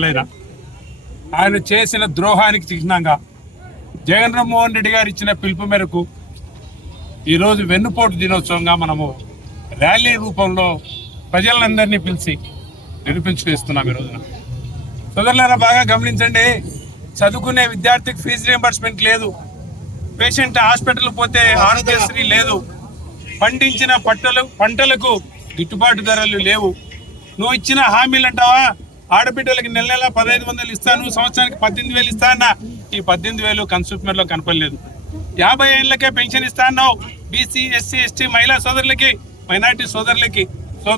పెన్షన్లైనా ఆయన చేసిన ద్రోహానికి చిహ్నంగా జగన్మోహన్ రెడ్డి గారు ఇచ్చిన పిలుపు మేరకు ఈరోజు వెన్నుపోటు దినోత్సవంగా మనము ర్యాలీ రూపంలో ప్రజలందరినీ పిలిచి నిరూపించుకొస్తున్నాం. ఈ రోజున సోదరులారా బాగా గమనించండి, చదువుకునే విద్యార్థికి ఫీజు రియంబర్స్మెంట్ లేదు, పేషెంట్ హాస్పిటల్ పోతే ఆరోగ్యశ్రీ లేదు, పండించిన పంటలకు గిట్టుబాటు ధరలు లేవు. నువ్వు ఇచ్చిన హామీలు అంటావా, ఆడబిడ్డలకి నెల 1500 ఇస్తాను, సంవత్సరానికి 18,000 ఇస్తా అన్నా. ఈ 18,000 కన్స్యూమర్లో కనపడలేదు. 50 ఏళ్ళకే పెన్షన్ ఇస్తా అన్నావు. బీసీ, ఎస్సీ, ఎస్టీ మహిళా సోదరులకి, మైనార్టీ సోదరులకి,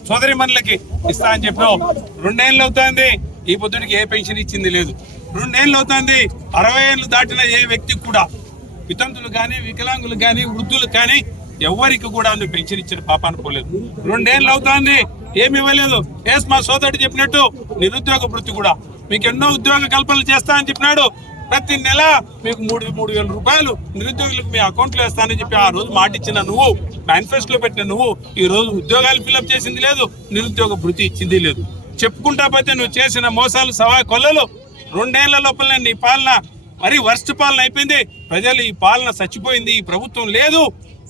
సోదరిమణులకి ఇస్తా అని చెప్పావు. 2 ఏళ్ళు అవుతుంది, ఈ పొద్దుడికి ఏ పెన్షన్ ఇచ్చింది లేదు. 2 ఏళ్ళు అవుతుంది, 60 ఏళ్ళు దాటిన ఏ వ్యక్తికి కూడా, వితంతులు కానీ, వికలాంగులు కానీ, వృద్ధులు కానీ ఎవరికి కూడా నువ్వు పెన్షన్ ఇచ్చిన పాపాన్ని పోలేదు. 2 ఏళ్ళు అవుతుంది, ఏమి ఇవ్వలేదు. ఎస్ మా సోదరుడు చెప్పినట్టు నిరుద్యోగ వృత్తి కూడా మీకు ఎన్నో ఉద్యోగ కల్పనలు చేస్తా అని చెప్పినాడు. ప్రతి నెల మీకు 3,000 రూపాయలు నిరుద్యోగులకు మీ అకౌంట్లో వేస్తానని చెప్పి ఆ రోజు మాటిచ్చిన నువ్వు, మేనిఫెస్టోలో పెట్టిన నువ్వు, ఈ రోజు ఉద్యోగాలు ఫిల్అప్ చేసింది లేదు, నిరుద్యోగ వృత్తి ఇచ్చింది లేదు. చెప్పుకుంటా పోతే నువ్వు చేసిన మోసాలు సవా కొల్లలు. 2 ఏళ్ల లోపల నీ పాలన మరీ వర్స్ట్ పాలన అయిపోయింది. ప్రజలు ఈ పాలన చచ్చిపోయింది, ఈ ప్రభుత్వం లేదు,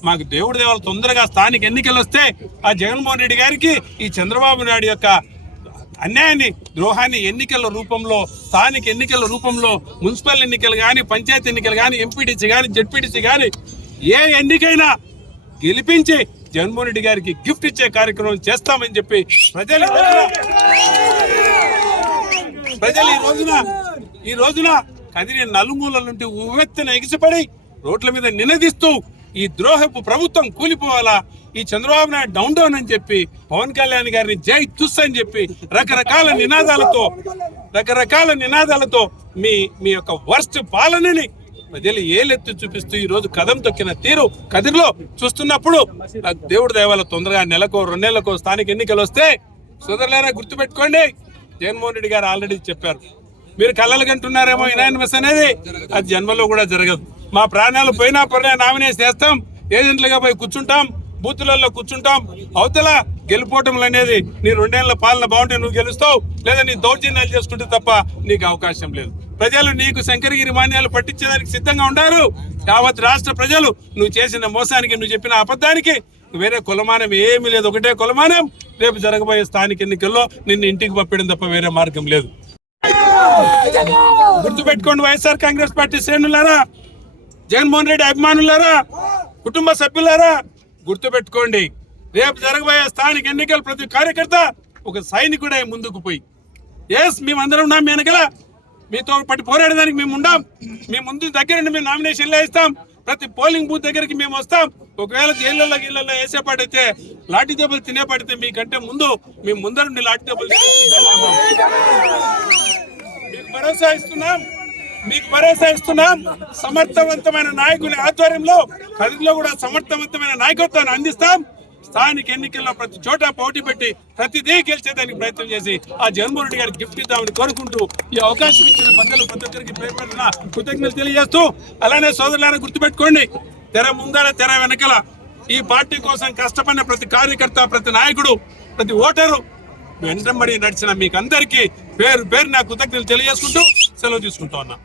మాకు దేవుడి దేవాల తొందరగా స్థానిక ఎన్నికలు వస్తే ఆ జగన్మోహన్ రెడ్డి గారికి ఈ చంద్రబాబు నాయుడు యొక్క అన్యాయాన్ని, ద్రోహాన్ని ఎన్నికల రూపంలో, స్థానిక ఎన్నికల రూపంలో, మున్సిపల్ ఎన్నికలు కానీ, పంచాయతీ ఎన్నికలు కానీ, ఎంపీటీసీ కానీ, జెడ్పీటీసీ కానీ ఏ ఎన్నికైనా గెలిపించి జగన్మోహన్ రెడ్డి గారికి గిఫ్ట్ ఇచ్చే కార్యక్రమం చేస్తామని చెప్పి ప్రజలు ఈ రోజున కదిరి నలుమూలల నుండి ఉవ్వెత్తున ఎగిసిపడి రోడ్ల మీద నినదిస్తూ ఈ ద్రోహపు ప్రభుత్వం కూలిపోవాలా, ఈ చంద్రబాబు నాయుడు డౌన్ అని చెప్పి, పవన్ కళ్యాణ్ గారిని జై తుస్ అని చెప్పి రకరకాల నినాదాలతో మీ యొక్క వర్స్ట్ పాలనని ప్రజలు ఏలెత్తి చూపిస్తూ ఈ రోజు కదం తొక్కిన తీరు కదిరిలో చూస్తున్నప్పుడు దేవుడి దయవల్ల తొందరగా నెలకో 2 నెలలకో స్థానిక ఎన్నికలు వస్తే సోదరులారా గుర్తుపెట్టుకోండి, జగన్మోహన్ రెడ్డి గారు ఆల్రెడీ చెప్పారు, మీరు కళ్ళలు కంటున్నారేమో యునానిమస్ అనేది, అది జన్మలో కూడా జరగదు. మా ప్రాణాలు పోయినా నామినేట్ చేస్తాం, ఏజెంట్లుగా పోయి కూర్చుంటాం, బూతులలో కూర్చుంటాం. అవతల గెలుపోవటం అనేది నీ 2 ఏళ్ల పాలన బాగుంటే నువ్వు గెలుస్తావు, లేదా నీ దౌర్జన్యాలు చేసుకుంటే తప్ప నీకు అవకాశం లేదు. ప్రజలు నీకు శంకరగిరి మాన్యాలు పట్టించేదానికి సిద్ధంగా ఉన్నారు. యావత్ రాష్ట్ర ప్రజలు నువ్వు చేసిన మోసానికి, నువ్వు చెప్పిన అబద్ధానికి వేరే కొలమానం ఏమీ లేదు. ఒకటే కొలమానం, రేపు జరగబోయే స్థానిక ఎన్నికల్లో నిన్ను ఇంటికి పంపడం తప్ప వేరే మార్గం లేదు. గుర్తుపెట్టుకోండి, వైఎస్ఆర్ కాంగ్రెస్ పార్టీ శ్రేణులారా, జగన్మోహన్ రెడ్డి అభిమానులారా, కుటుంబ సభ్యులారా, గుర్తుపెట్టుకోండి, రేపు జరగబోయే స్థానిక ఎన్నికలు ప్రతి కార్యకర్త ఒక సైనికుడే ముందుకు పోయి, ఎస్ మేమందరం ఉన్నాం, మీ వెనకల మీతో పాటు పోరాడడానికి మేము ఉండాం, మీ ముందు దగ్గర మేము నామినేషన్లు వేస్తాం, ప్రతి పోలింగ్ బూత్ దగ్గరికి మేము వస్తాం. ఒకవేళ జైళ్ళలో గీళ్ళల్లో వేసేపాటైతే, లాఠీ దెబ్బలు తినేపాటైతే మీకంటే ముందు మేము ముందరుండి లాఠీ దెబ్బలు మీకు భరోసా ఇస్తున్నాం. సమర్థవంతమైన నాయకుని ఆధ్వర్యంలో కదిరిలో కూడా సమర్థవంతమైన నాయకత్వాన్ని అందిస్తాం. స్థానిక ఎన్నికల్లో ప్రతి చోట పోటీ పెట్టి ప్రతిదీ గెలిచేదానికి ప్రయత్నం చేసి ఆ జగన్మోహన్ రెడ్డి గారికి గిఫ్ట్ ఇద్దామని కోరుకుంటూ ఈ అవకాశం ఇచ్చిన పెద్దలు ప్రతి ఒక్కరికి పేర్కొన్న కృతజ్ఞతలు తెలియజేస్తూ, అలానే సోదరులను గుర్తుపెట్టుకోండి, తెర ముందర తెర వెనకల ఈ పార్టీ కోసం కష్టపడిన ప్రతి కార్యకర్త, ప్రతి నాయకుడు, ప్రతి ఓటరు వెంటబడి నడిచిన మీకు అందరికీ పేరు నా కృతజ్ఞతలు తెలియజేసుకుంటూ సెలవు తీసుకుంటా ఉన్నా.